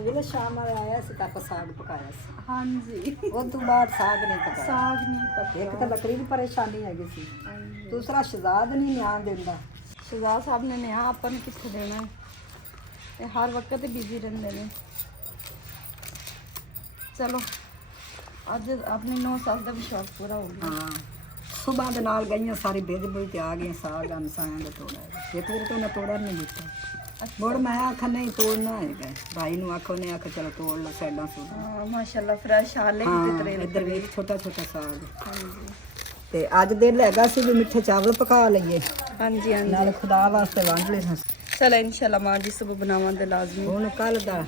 जिले शाम वाले आया सी तां साग पकाया सी। हाँ जी। उस तो बाद साग नहीं पकाया। साग नहीं पका। एक तो लकड़ी की परेशानी हैगी सी, हाँ जी। दूसरा शहजाद नहीं ध्यान देंदा। शहजाद साहब ने नया अपन कितने देना है, ये हर वक्त बिजी रहते हैं। चलो अज अपने 9 साल का विश्वास पूरा हो गया। हाँ सुबह के नाल गई सारी बेज बुज आ गई साग हमसाया का तोड़ा है। एक बार तो उन्हें तोड़ा नहीं दिता। मुड़ मैं आखा नहीं तोड़ना है, भाई ने आखो ने आखा चलो तोड़ लो साइडा सूट। हाँ माशाल्लाह फ्रेश हाले हाँ भी कितने इधर भी छोटा छोटा साग। हाँ जी ते अज दिल हैगा सी भी मिठे चावल पका लईए, हाँ जी हाँ जी। नाल खुदा वास्ते वंड ले। चलो इंशाल्लाह माँ जी सुबह बनावा दे लाजमी। हुण कल दा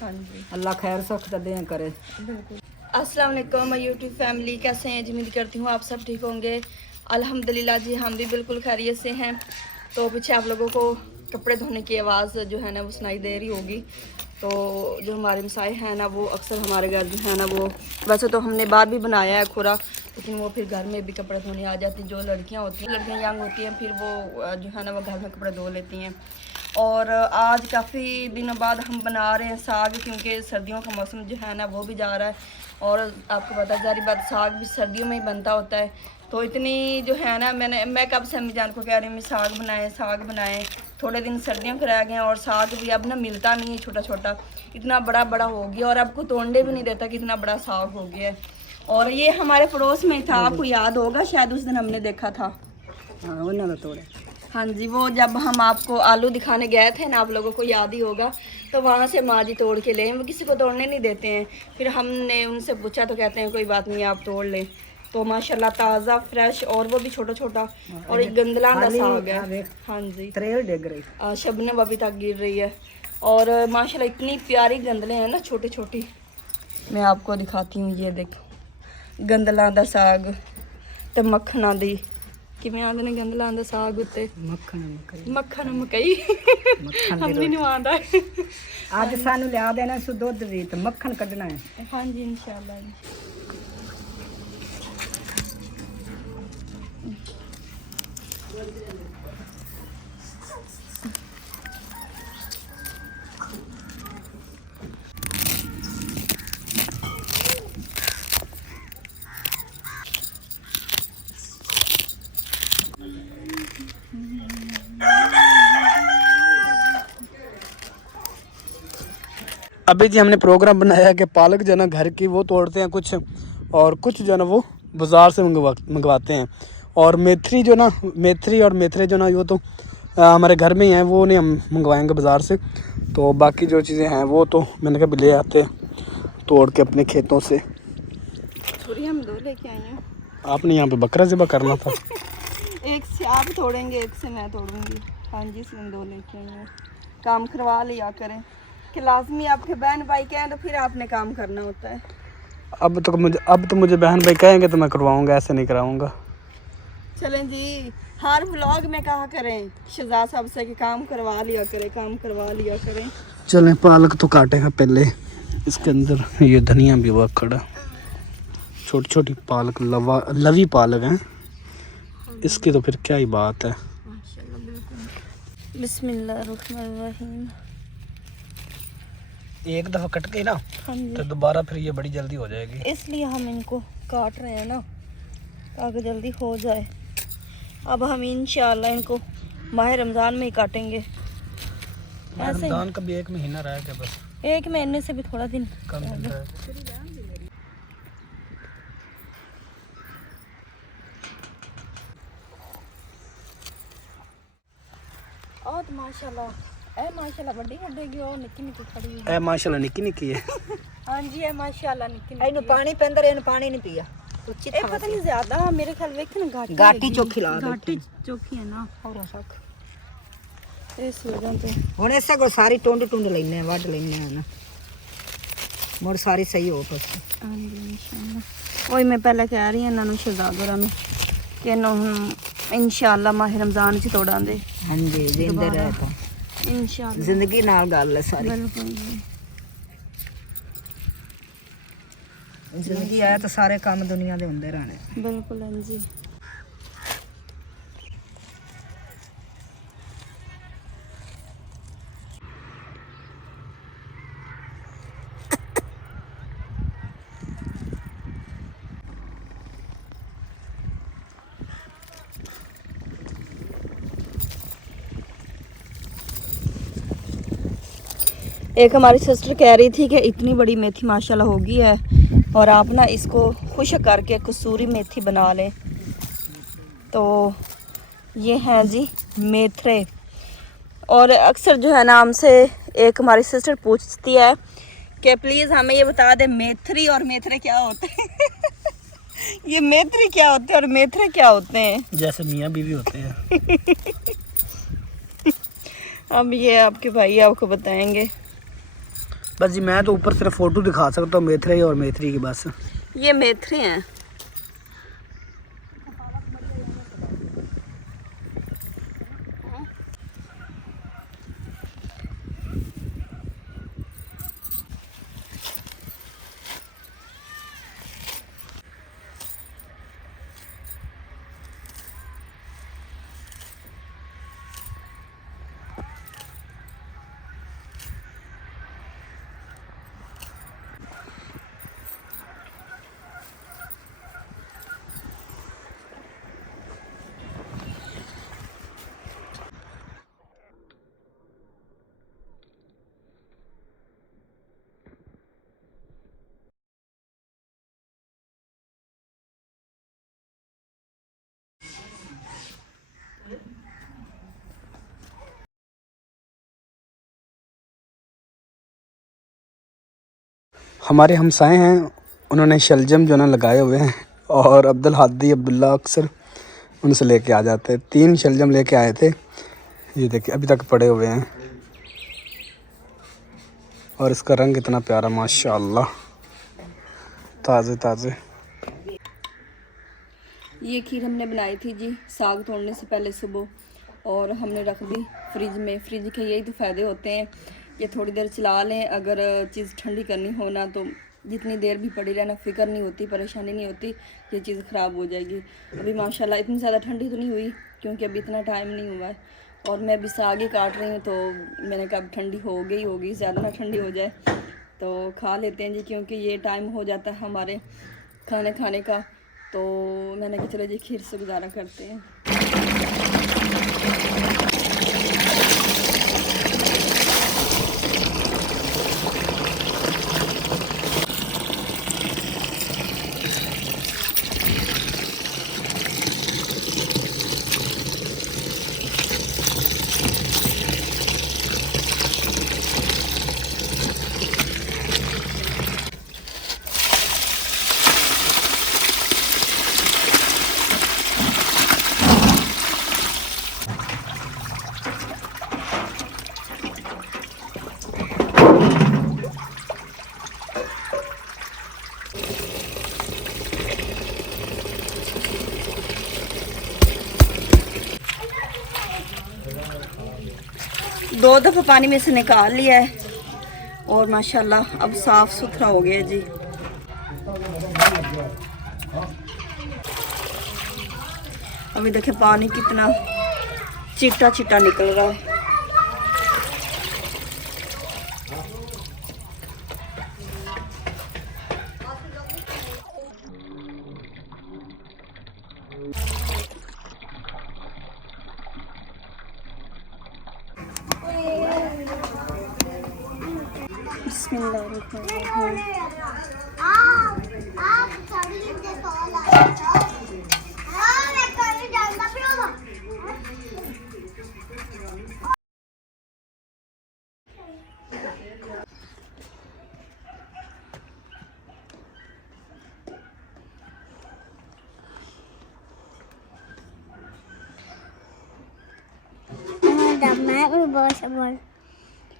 हाँ जी अल्लाह खैर सुख दा दे करे। बिल्कुल। अस्सलाम वालेकुम माय यूट्यूब फैमिली, कैसे हैं? उम्मीद करती हूँ आप सब ठीक होंगे। अल्हम्दुलिल्लाह जी हम भी बिल्कुल खैरियत से हैं। तो पीछे आप लोगों को कपड़े धोने की आवाज़ जो है ना वो सुनाई दे रही होगी। तो जो हमारे मसाए हैं ना वो अक्सर हमारे घर जो है ना वो, वैसे तो हमने बाहर भी बनाया है खुरा, लेकिन वो फिर घर में भी कपड़े धोने आ जाती हैं। जो लड़कियाँ होती हैं, लड़कियाँ यंग होती हैं, फिर वो जो है ना वो घर में कपड़े धो लेती हैं। और आज काफ़ी दिनों बाद हम बना रहे हैं साग, क्योंकि सर्दियों का मौसम जो है ना वो भी जा रहा है। और आपको पता है जारी बात, साग भी सर्दियों में ही बनता होता है। तो इतनी जो है ना मैं कब से अम्मी जान को कह रही हूँ साग बनाएं साग बनाएं। थोड़े दिन सर्दियों के रह गए हैं और साग भी अब ना मिलता नहीं है, छोटा छोटा इतना बड़ा बड़ा हो गया और अब को तोड़ने भी नहीं देता कि इतना बड़ा साग हो गया है। और ये हमारे पड़ोस में ही था, आपको याद होगा शायद उस दिन हमने देखा था। हाँ उन्होंने तोड़े। हाँ जी, वो जब हम आपको आलू दिखाने गए थे ना, आप लोगों को याद ही होगा, तो वहाँ से माँ जी तोड़ के ले, वो किसी को तोड़ने नहीं देते हैं। फिर हमने उनसे पूछा तो कहते हैं कोई बात नहीं आप तोड़ लें। तो माशाल्लाह ताज़ा फ्रेश, और वो भी छोटा छोटा, और एक गंदला का साग है। हाँ जी त्रेल डिग रही, शबनम अभी तक गिर रही है। और माशाल्लाह इतनी प्यारी गंदले हैं ना छोटी छोटी, मैं आपको दिखाती हूँ। ये देखो गंदला का साग तो मक्खना दी किमें आंदे ने गंदला दा साग उत्ते मक्खन मकई मक्खन मकई हमने नहीं आंदा। आज सानू लिया देना सु दुध भी तो मक्खन कढ़ना है। हाँ जी इंशाल्लाह। अभी जी हमने प्रोग्राम बनाया कि पालक जो है ना घर की वो तोड़ते हैं कुछ, और कुछ जो है ना वो बाज़ार से मंगवाते हैं। और मेथी जो ना, मेथी और मेथरे जो ना वो तो हमारे घर में ही हैं, वो नहीं हम मंगवाएंगे बाज़ार से। तो बाकी जो चीज़ें हैं वो तो मैंने कहा ले आते तोड़ के अपने खेतों से। हम दो लेके आए हैं। आपने यहाँ पे बकरा ज़िबा करना था। एक से आप तोड़ेंगे, एक से मैं तोड़ूंगी। हाँ जी इसमें दो लेके आए हैं। काम करवा लिया करें कि लाजमी आपके बहन भाई कहें तो फिर आपने काम करना होता है। अब तो मुझे बहन भाई कहेंगे तो मैं करवाऊँगा, ऐसे नहीं कराऊँगा। चलें जी, हर व्लॉग में कहा करें शहजाद साहब से कि काम करवा लिया करें, काम करवा लिया करें। चलें पालक तो काटेंगे पहले, इसके अंदर ये धनिया भी हुआ खड़ा, छोटी छोटी पालक लवी पालक हैं, इसकी तो फिर क्या ही बात है। माशाल्लाह बिल्कुल। बिस्मिल्लाहिर्रहमानिर्रहीम। एक दफ़ा कट गई ना हाँ जी, तो दोबारा फिर ये बड़ी जल्दी हो जाएगी, इसलिए हम इनको काट रहे हैं ना ताकि जल्दी हो जाए। अब हम इंशाल्लाह इनको माह रमज़ान में ही काटेंगे। ऐसे रमज़ान का भी 1 महीना रह गया बस, 1 महीने से भी थोड़ा दिन कम दिन रह गया। और तो माशाल्लाह बड़ी हड्डेगी और निक्की निक्की खड़ी हुई। ए माशाल्लाह निक्की निक्की है। हाँ जी है माशाल्लाह निक्की इनु निक्की। पानी पेंदर इनु पानी नहीं पिया उच्ची ए पता नहीं ज्यादा मेरे ख्याल वेख ना घाटी घाटी चोखी ला दे। घाटी चोखी है ना और सक इस वजह से। हुन ऐसा को सारी टुंड टुंड लेने वड लेने ना मोर सारी सही हो बस। हाँ जी इंशाल्लाह। वही मैं पहले कह रही हां इन्हों शहजादों नूं कि इन्हों इंशाल्लाह माह रमज़ान च तोड़ा दे। हाँ जी जिंदे रहे तो इंशाल्लाह जिंदगी नाल गल है सारी। बिल्कुल जी। जिंदगी आया तो सारे काम दुनिया दे हुंदे रहने। बिल्कुल हाँ जी। एक हमारी सिस्टर कह रही थी कि इतनी बड़ी मेथी माशाल्लाह होगी है और आप ना इसको खुश्क करके कसूरी मेथी बना लें। तो ये हैं जी मेथरे। और अक्सर जो है ना हमसे एक हमारी सिस्टर पूछती है कि प्लीज़ हमें ये बता दें मेथरी और मेथरे क्या होते हैं। ये मेथरी क्या होते हैं और मेथरे क्या होते हैं? जैसे मियाँ बीवी होते हैं। अब ये आपके भाई आपको बताएंगे। बस जी मैं तो ऊपर सिर्फ फोटो दिखा सकता हूँ मेथरे और मेथरी की बस। ये मेथरे हैं। हमारे हमसाए हैं, उन्होंने शलजम जो ना लगाए हुए हैं और अब्दुल हादी अब्दुल्ला अक्सर उनसे लेके आ जाते हैं। 3 शलजम लेके आए थे, ये देखिए अभी तक पड़े हुए हैं और इसका रंग इतना प्यारा माशाअल्लाह, ताज़े ताज़े। ये खीर हमने बनाई थी जी साग तोड़ने से पहले सुबह और हमने रख दी फ्रिज में। फ्रिज के यही तो फ़ायदे होते हैं, ये थोड़ी देर चला लें, अगर चीज़ ठंडी करनी हो ना तो जितनी देर भी पड़ी रहना, फ़िक्र नहीं होती, परेशानी नहीं होती ये चीज़ ख़राब हो जाएगी। अभी माशाल्लाह इतनी ज़्यादा ठंडी तो नहीं हुई क्योंकि अभी इतना टाइम नहीं हुआ है और मैं अभी सागे काट रही हूँ तो मैंने कहा ठंडी हो गई होगी, ज़्यादा ना ठंडी हो जाए तो खा लेते हैं जी, क्योंकि ये टाइम हो जाता है हमारे खाने का। तो मैंने कहा चलो जी खीर से गुजारा करते हैं। दो दफ़ा पानी में से निकाल लिया है और माशाल्लाह अब साफ़ सुथरा हो गया जी। अभी देखिए पानी कितना चिट्टा चिट्टा निकल रहा है।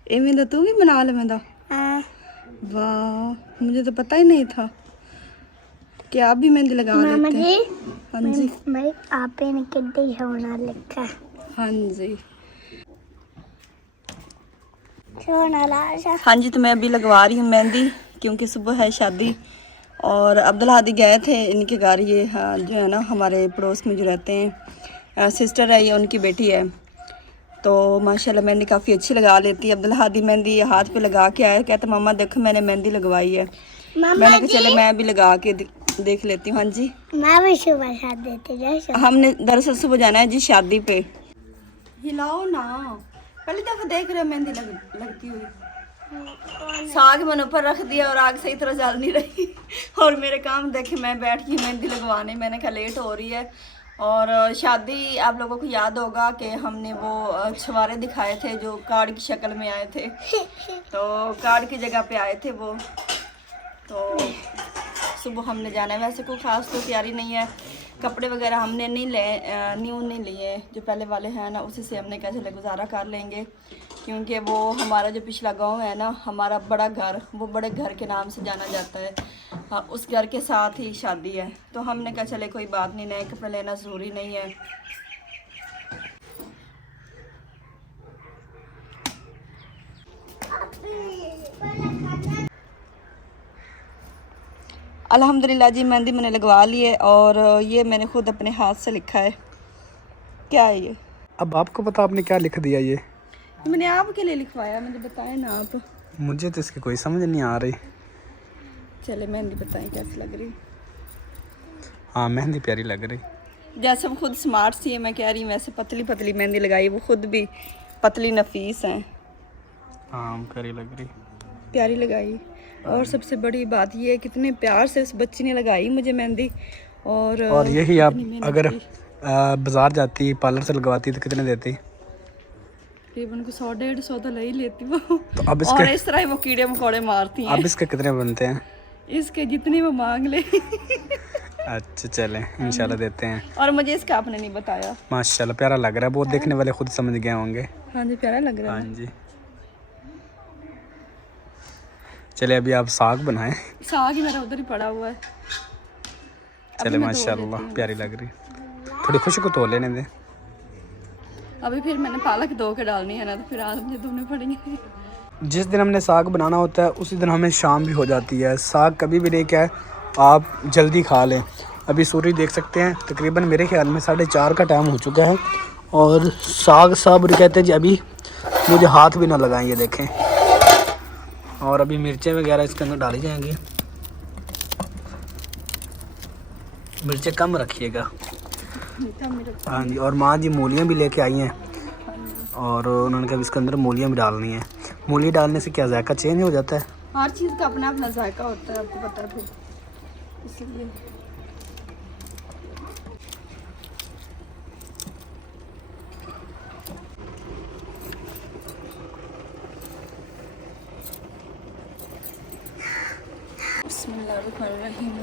इवें तू भी बना लेवें दा? वाह, मुझे तो पता ही नहीं था कि आप भी मेहंदी लगा लेते हैं। हाँ जी, मैं आपे ने कितने होना लिखा है। हाँ जी, सोना लाशा। हाँ जी, तो मैं अभी लगवा रही हूँ मेहंदी क्योंकि सुबह है शादी और अब्दुल हादी गए थे इनके घर। ये हाँ जो है ना हमारे पड़ोस में जो रहते हैं, सिस्टर है ये, उनकी बेटी है। तो माशाल्लाह मेहंदी काफ़ी अच्छी लगा लेती है। अब्दुल हादी मेहंदी हाथ पे लगा के आया, कहते मम्मा देखो मैंने मेहंदी लगवाई है। मैंने कहा चले मैं भी लगा के देख लेती हूँ। हाँ जी, मैं भी सुबह शादी थी। हमने दरअसल सुबह जाना है जी शादी पे। हिलाओ ना, पहली दफ़ा देख रहे हो मेहंदी लगती हुई। साग मैंने ऊपर रख दिया और आग सही तरह जल नहीं रही। और मेरे काम देखे, मैं बैठ गई मेहंदी लगवाने, मैंने कहा लेट हो रही है। और शादी आप लोगों को याद होगा कि हमने वो छुआरे दिखाए थे जो कार्ड की शक्ल में आए थे, तो कार्ड की जगह पे आए थे वो। तो सुबह हमने जाना है, वैसे कोई ख़ास तो तैयारी नहीं है, कपड़े वगैरह हमने न्यू नहीं लिए, जो पहले वाले हैं ना उसी से हमने कहा चले गुजारा कर लेंगे, क्योंकि वो हमारा जो पिछला गांव है ना, हमारा बड़ा घर, वो बड़े घर के नाम से जाना जाता है। हाँ, उस घर के साथ ही शादी है, तो हमने कहा चले कोई बात नहीं, नए कपड़े लेना ज़रूरी नहीं है। अल्हम्दुलिल्लाह जी, मेहंदी मैंने लगवा ली है और ये मैंने खुद अपने हाथ से लिखा है। क्या है ये? अब आपको पता आपने क्या लिख दिया ये? मैंने आपके लिए लिखवाया, मुझे बताएं ना आप। मुझे तो इसकी कोई समझ नहीं आ रही। चले मेहंदी बताएं कैसी लग रही। हाँ, मेहंदी प्यारी लग रही। जैसे वो खुद स्मार्ट सी है, मैं कह रही हूँ वैसे पतली पतली मेहंदी लगाई, वो खुद भी पतली नफीस हैं। हाँ, प्यारी लग रही, प्यारी लगाई। और सबसे बड़ी बात ये है कितने प्यार से उस बच्ची ने लगाई मुझे मेहंदी। और यही आप अगर बाजार जाती पार्लर से लगवाती तो कितने देती? तकरीबन को 100-150 तो ले ही लेती वो। तो अब इसके, और इस तरह ही वो कीड़े मकोड़े मारती हैं। अब इसके कितने बनते हैं? इसके जितनी वो मांग ले। अच्छा चले, इंशाल्लाह देते हैं। और मुझे इसका आपने नहीं बताया। माशाल्लाह प्यारा लग रहा है, बहुत देखने वाले खुद समझ गए होंगे। हाँ जी, प्यारा लग रहा है। हाँ जी, चले अभी आप साग बनाएं। साग ही मेरा उधर ही पड़ा हुआ है। चले माशाल्लाह प्यारी लग रही, थोड़ी खुशबू तो लेने दें। अभी फिर मैंने पालक धो के डालनी है ना, तो फिर आज मुझे धोने पड़ेंगे। जिस दिन हमने साग बनाना होता है उसी दिन हमें शाम भी हो जाती है। साग कभी भी नहीं क्या है, आप जल्दी खा लें। अभी सूरज देख सकते हैं, तकरीबन मेरे ख्याल में 4:30 का टाइम हो चुका है और साग साहब कहते हैं जी अभी मुझे हाथ भी ना लगाएं, ये देखें। और अभी मिर्चें वगैरह इसके अंदर डाली जाएंगी, मिर्चें कम रखिएगा। हाँ जी, और माँ जी मूलियाँ भी लेके आई हैं और उन्होंने कहा इसके अंदर मूलियाँ भी डालनी है। मूली डालने से क्या जायका चेंज हो जाता है? हर चीज़ का अपना अपना जायका होता है, आपको पता है, फिर इसलिए। बिस्मिल्लाहिर्रहमानिर्रहीम।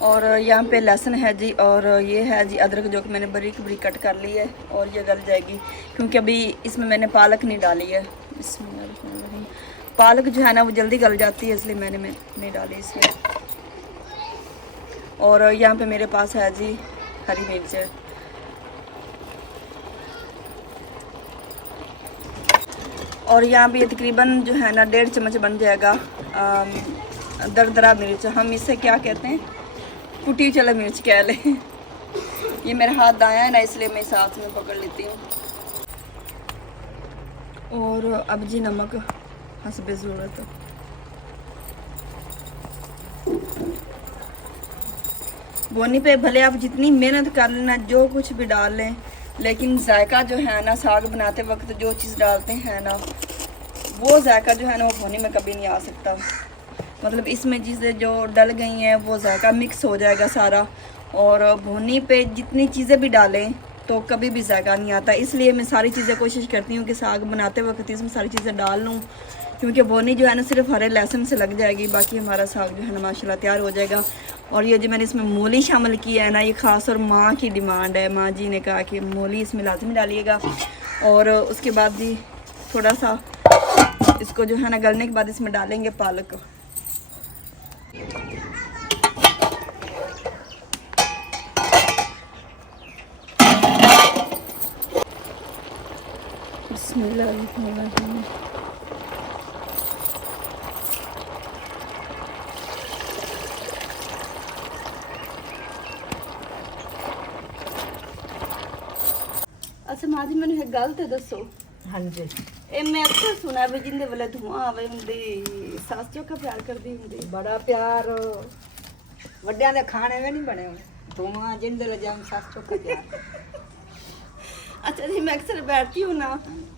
और यहाँ पे लहसुन है जी, और ये है जी अदरक, जो कि मैंने बारीक बारीक कट कर ली है और ये गल जाएगी क्योंकि अभी इसमें मैंने पालक नहीं डाली है। बिस्मिल्लाहिर्रहमानिर्रहीम। पालक जो है ना वो जल्दी गल जाती है, इसलिए मैंने नहीं डाली इसमें। और यहाँ पे मेरे पास है जी हरी मिर्च, और यहाँ पे ये तकरीबन जो है ना 1.5 चम्मच बन जाएगा दरदरा मिर्च। हम इसे क्या कहते हैं, कुटी चला मिर्च कह लें। ये मेरा हाथ दाया है ना, इसलिए मैं इस हाथ में पकड़ लेती हूँ। और अब जी नमक हस्बे ज़रूरत। बोनी पे भले आप जितनी मेहनत कर लेना, जो कुछ भी डाल लें, लेकिन जायका जो है ना साग बनाते वक्त जो चीज़ डालते हैं ना, वो जायका जो है ना वो भोनी में कभी नहीं आ सकता। मतलब इसमें चीज़ें जो डल गई हैं वो जायका मिक्स हो जाएगा सारा, और भोनी पे जितनी चीज़ें भी डालें तो कभी भी जायका नहीं आता। इसलिए मैं सारी चीज़ें कोशिश करती हूँ कि साग बनाते वक्त इसमें सारी चीज़ें डाल लूँ, क्योंकि भोनी जो है ना सिर्फ हरे लहसुन से लग जाएगी, बाकी हमारा साग जो है ना माशाल्लाह तैयार हो जाएगा। और ये जो मैंने इसमें मूली शामिल की है ना, ये ख़ास और माँ की डिमांड है। माँ जी ने कहा कि मूली इसमें लाजमी डालिएगा। और उसके बाद जी थोड़ा सा इसको जो है ना गलने के बाद इसमें डालेंगे पालक। बिस्मिल्लाहिर्रहमानिर्रहीम। अच्छा माँ जी, मैंने एक गल तो दसो। हाँ जी, ए मैं अक्सर सुना भी जिंदे वाले धुआं आवे हुंदी सस चोखा प्यार करदी हुंदी। बड़ा प्यार ਵੱਡਿਆਂ ਦੇ ਖਾਣੇ ਵੀ ਨਹੀਂ ਬਣੇ ਹੋਏ, ਧੂਆਂ ਜਿੰਦੇ ਲੈ ਜਾਮ ਸੱਸ ਚੁੱਕ ਗਿਆ। अच्छा जी, मैं अक्सर बैठती हूँ ना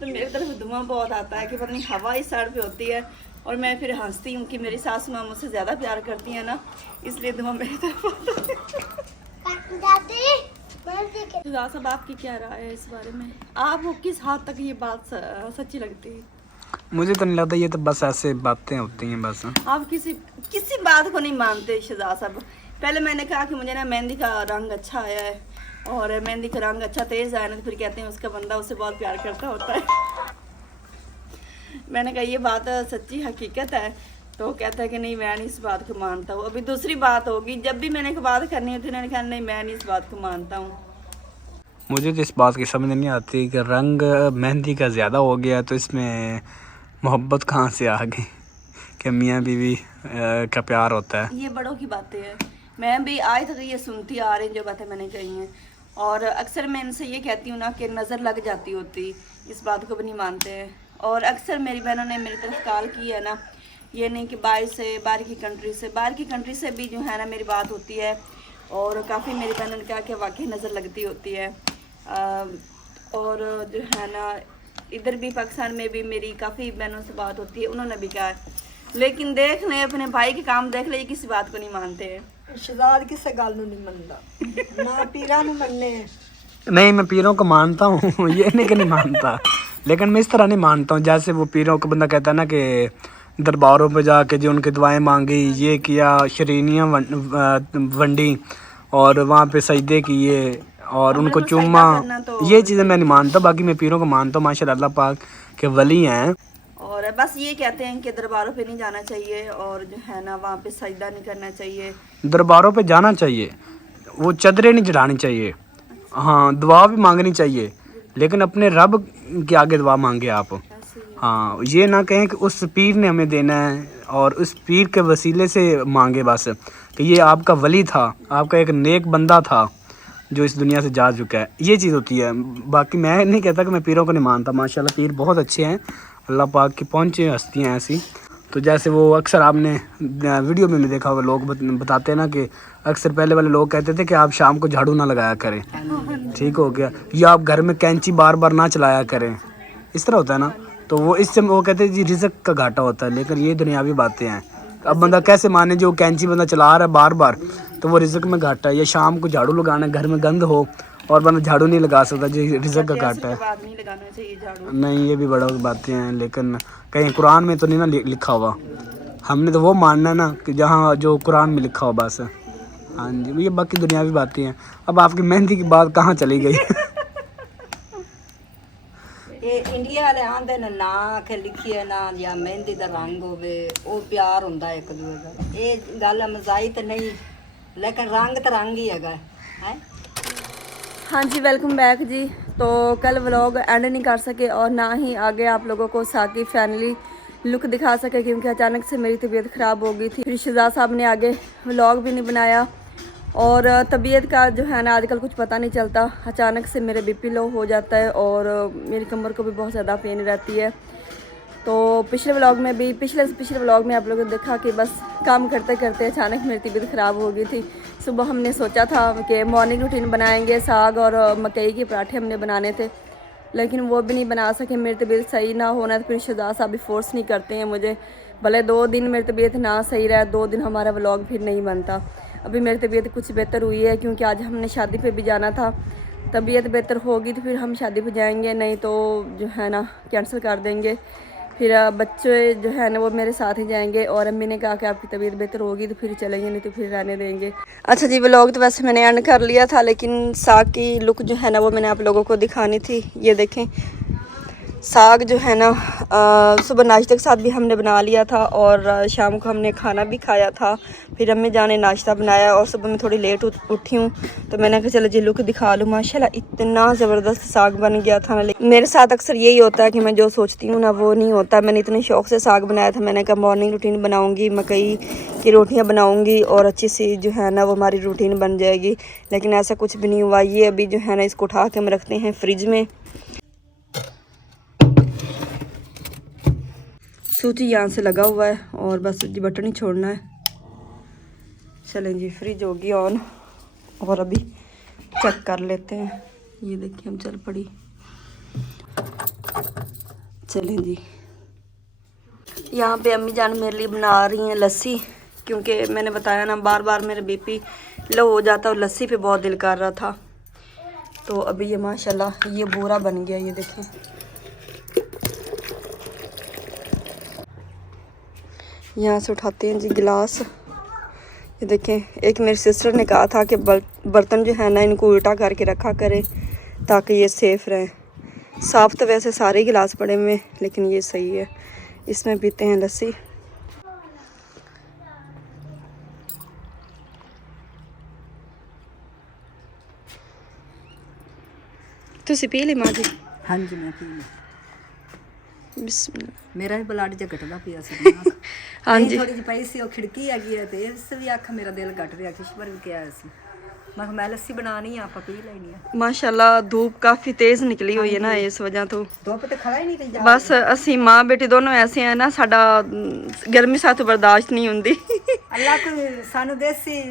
तो मेरी तरफ धुआं बहुत आता है कि पता नहीं हवा इस साइड पे होती है, और मैं फिर हंसती हूँ कि मेरी सासू माँ मुझसे ज़्यादा प्यार करती है ना, इसलिए धुआं मेरी तरफ आता है। खुदा साहब, आपकी क्या राय है इस बारे में? आपको किस हद तक ये बात सच्ची लगती है? मुझे तो नहीं लगता, ये तो बस ऐसे बातें होती हैं बस। आप किसी बात को नहीं मानते शहजाद साहब। पहले मैंने कहा कि मुझे ना मेहंदी का रंग अच्छा आया है, और मेहंदी का रंग अच्छा तेज आया ना, तो फिर कहते हैं उसका बंदा उससे बहुत प्यार करता होता है। मैंने कहा ये बात सच्ची हकीकत है, तो कहता है कि नहीं मैं नहीं इस बात को मानता हूँ। अभी दूसरी बात होगी, जब भी मैंने एक बात करनी होती है उन्होंने कहा नहीं मैं नहीं इस बात को मानता हूँ। मुझे तो इस बात की समझ नहीं आती कि रंग मेहंदी का ज़्यादा हो गया तो इसमें मोहब्बत कहाँ से आ गई कि मियाँ बीवी का प्यार होता है। ये बड़ों की बातें हैं, मैं भी आज तक ये सुनती आ रही जो बातें मैंने कही हैं, और अक्सर मैं इनसे ये कहती हूँ ना कि नज़र लग जाती होती, इस बात को भी नहीं मानते हैं। और अक्सर मेरी बहनों ने मेरी तरफ कॉल की है ना, ये नहीं कि बाहर की कंट्री से भी जो है ना मेरी बात होती है, और काफ़ी मेरी बहनों ने कहा कि वाकई नज़र लगती होती है। और जो है ना इधर भी पाकिस्तान में भी मेरी काफ़ी बहनों से बात होती है, उन्होंने भी कहा है, लेकिन देख ले अपने भाई के काम देख ले, ये किसी बात को नहीं मानते हैं। शहजाद किसे गल नूं नहीं मनदा ना पीरां नूं मन्ने। नहीं, मैं पीरों को मानता हूँ ये नहीं कि नहीं मानता, लेकिन मैं इस तरह नहीं मानता हूँ जैसे वो पीरों को बंदा कहता है ना कि दरबारों पे जाके जो उनकी दुआएं मांगी, ये किया, शरीनियाँ वंडी और वहाँ पे सजदे किए और उनको चूमा, ये चीज़ें मैं नहीं मानता। बाकी मैं पीरों को मानता हूँ, माशाल्लाह अल्लाह पाक के वली हैं। और बस ये कहते हैं कि दरबारों पे नहीं जाना चाहिए, और जो है ना वहाँ पे सजदा नहीं करना चाहिए। दरबारों पे जाना चाहिए, वो चदरें नहीं चढ़ानी चाहिए, हाँ दुआ भी मांगनी चाहिए, लेकिन अपने रब के आगे दुआ मांगे आप। हाँ, ये ना कहें कि उस पीर ने हमें देना है और उस पीर के वसीले से मांगे बस, कि ये आपका वली था, आपका एक नेक बंदा था जो इस दुनिया से जा चुका है, ये चीज़ होती है। बाकी मैं नहीं कहता कि मैं पीरों को नहीं मानता, माशाल्लाह पीर बहुत अच्छे हैं, अल्लाह पाक की पहुँचे हस्तियाँ ऐसी। तो जैसे वो अक्सर आपने वीडियो में भी देखा होगा, लोग बताते हैं ना कि अक्सर पहले वाले लोग कहते थे कि आप शाम को झाड़ू ना लगाया करें, ठीक हो गया, या आप घर में कैंची बार बार ना चलाया करें, इस तरह होता है ना। तो वो इससे वो कहते हैं जी रिज़्क का घाटा होता है, लेकिन ये दुनियावी बातें हैं। अब बंदा कैसे माने जो कैंची बंदा चला रहा है बार बार, तो वो रिज़्क में घाटा है। या शाम को झाड़ू लगाना, घर में गंद हो और बंदा झाड़ू नहीं लगा सकता, जी रिज़्क का घाटा है। नहीं लगाना चाहिए झाड़ू। नहीं, ये भी बड़ा बातें हैं, लेकिन कहीं कुरान में तो नहीं ना लिखा हुआ। हमने तो वो मानना है ना कि जहाँ जो कुरान में लिखा हो बस। हाँ जी, ये बाकी दुनियावी बातें हैं। अब आपकी मेहंदी की बात कहाँ चली गई? ये इंडिया वाले आंदे ने ना आखे लिखिए ना या मेहंदी दा रंग होवे, वो प्यार हुंदा है एक दूए दा। ये गल मजाई तो नहीं, लेकिन रंग तो रंग ही है। हाँ जी, वेलकम बैक जी। तो कल व्लॉग एंड नहीं कर सके और ना ही आगे आप लोगों को साकी फैमिली लुक दिखा सके, क्योंकि अचानक से मेरी तबीयत ख़राब हो गई थी। फिर शहजाद साहब ने आगे व्लॉग भी नहीं बनाया, और तबीयत का जो है ना आजकल कुछ पता नहीं चलता, अचानक से मेरे बीपी लो हो जाता है और मेरी कमर को भी बहुत ज़्यादा पेन रहती है। तो पिछले व्लॉग में आप लोगों ने देखा कि बस काम करते करते अचानक मेरी तबीयत ख़राब हो गई थी। सुबह हमने सोचा था कि मॉर्निंग रूटीन बनाएंगे, साग और मकई के पराठे हमने बनाने थे, लेकिन वो भी नहीं बना सके। मेरी तबीयत सही ना होना तो फिर शहजाद साहब भी फोर्स नहीं करते हैं मुझे, भले 2 दिन मेरी तबीयत ना सही रहे, 2 दिन हमारा व्लॉग फिर नहीं बनता। अभी मेरी तबीयत कुछ बेहतर हुई है, क्योंकि आज हमने शादी पे भी जाना था। तबीयत बेहतर होगी तो फिर हम शादी पे जाएंगे, नहीं तो जो है ना कैंसिल कर देंगे। फिर बच्चे जो है ना वो मेरे साथ ही जाएंगे, और अम्मी ने कहा कि आपकी तबीयत बेहतर होगी तो फिर चलेंगे, नहीं तो फिर रहने देंगे। अच्छा जी, व्लॉग तो वैसे मैंने एंड कर लिया था, लेकिन साग की लुक जो है ना वो मैंने आप लोगों को दिखानी थी। ये देखें, साग जो है ना सुबह नाश्ते के साथ भी हमने बना लिया था, और शाम को हमने खाना भी खाया था। फिर अम्मी जाने नाश्ता बनाया, और सुबह मैं थोड़ी लेट उठी हूँ, तो मैंने कहा चलो जी लुक दिखा लूँ। माशाल्लाह इतना ज़बरदस्त साग बन गया था ना। लेकिन मेरे साथ अक्सर यही होता है कि मैं जो सोचती हूँ ना वो नहीं होता। मैंने इतने शौक़ से साग बनाया था, मैंने कहा मॉर्निंग रूटीन बनाऊँगी, मकई की रोटियाँ बनाऊँगी और अच्छी सी जो है ना वो हमारी रूटीन बन जाएगी, लेकिन ऐसा कुछ भी नहीं हुआ। ये अभी जो है ना इसको उठा के हम रखते हैं फ्रिज में। स्विच यहाँ से लगा हुआ है और बस जी बटन ही छोड़ना है। चलें जी, फ्रिज होगी ऑन, और अभी चेक कर लेते हैं। ये देखिए हम चल पड़ी। चलें जी, यहाँ पे अम्मी जान मेरे लिए बना रही हैं लस्सी, क्योंकि मैंने बताया ना बार बार मेरा बीपी लो हो जाता और लस्सी पे बहुत दिल कर रहा था। तो अभी ये माशाल्लाह ये बोरा बन गया, ये देखें। यहाँ से उठाते हैं जी गिलास। ये देखें, एक मेरी सिस्टर ने कहा था कि बर्तन जो है ना इनको उल्टा करके रखा करें ताकि ये सेफ़ रहें। साफ़ तो वैसे सारे गिलास पड़े हुए हैं, लेकिन ये सही है। इसमें पीते हैं लस्सी। तुसी पी ली माँ जी? हाँ जी मैं पी ली। बिस्मिल्लाह। मेरा भी ब्लड ज घटदा पिया सी। हाँ जी, थोड़ी जी पई सी, ਉਹ खिड़की हैगी है ते इस भी आख मेरा दिल घट ਰਿਹਾ। किश्वर भी किया सी, मैं किहा मैं लस्सी बनानी है, आप पी लेनी है। माशाल्लाह धूप काफ़ी तेज़ निकली हुई है ना, इस वजह तो धुप ते खड़ा ही नहीं रही जा। बस असी माँ बेटी दोनों ऐसे हैं ना, साडा गर्मी साथ बर्दाश्त नहीं होंदी। अल्लाह को सानू देसी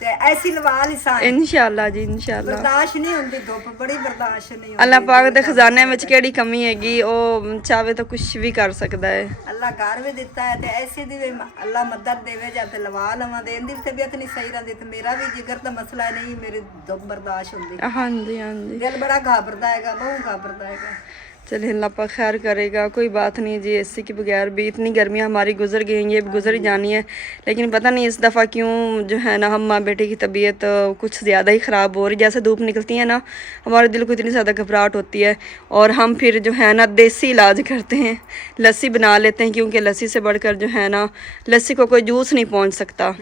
ते ऐसी लवा ली सा, इंशाल्लाह जी इंशाल्लाह। बर्दाश्त नहीं होंदी धुप, बड़ी बर्दाश्त नहीं होंदी। अल्लाह पाक दे खजाने ਵਿੱਚ ਕਿਹੜੀ ਕਮੀ ਹੈਗੀ, ਉਹ ਚਾਹੇ ਤਾਂ ਕੁਝ ਵੀ ਕਰ ਸਕਦਾ ਹੈ। अल्लाह घर भी दिता है ते ऐसी दी भी अल्लाह मदद देवे जा ते लवा लवा दे। इंदी तबीयत नहीं सही रहती ते मेरा भी जिगर दा मसला नहीं, मेरी धुप बर्दाश्त होंदी। हाँ जी हाँ जी, दिल बड़ा घबरदा हैगा, बहुत घबरदा हैगा। चलिए अल्लाह पाक खैर करेगा, कोई बात नहीं जी। एसी के बगैर भी इतनी गर्मियाँ हमारी गुजर गई हैं, ये भी गुजर ही जानी है। लेकिन पता नहीं इस दफ़ा क्यों जो है ना हम माँ बेटे की तबीयत कुछ ज़्यादा ही ख़राब हो रही। जैसे धूप निकलती है ना, हमारे दिल को इतनी ज़्यादा घबराहट होती है और हम फिर जो है ना देसी इलाज करते हैं, लस्सी बना लेते हैं, क्योंकि लस्सी से बढ़कर जो है ना लस्सी को कोई जूस नहीं पहुँच सकता।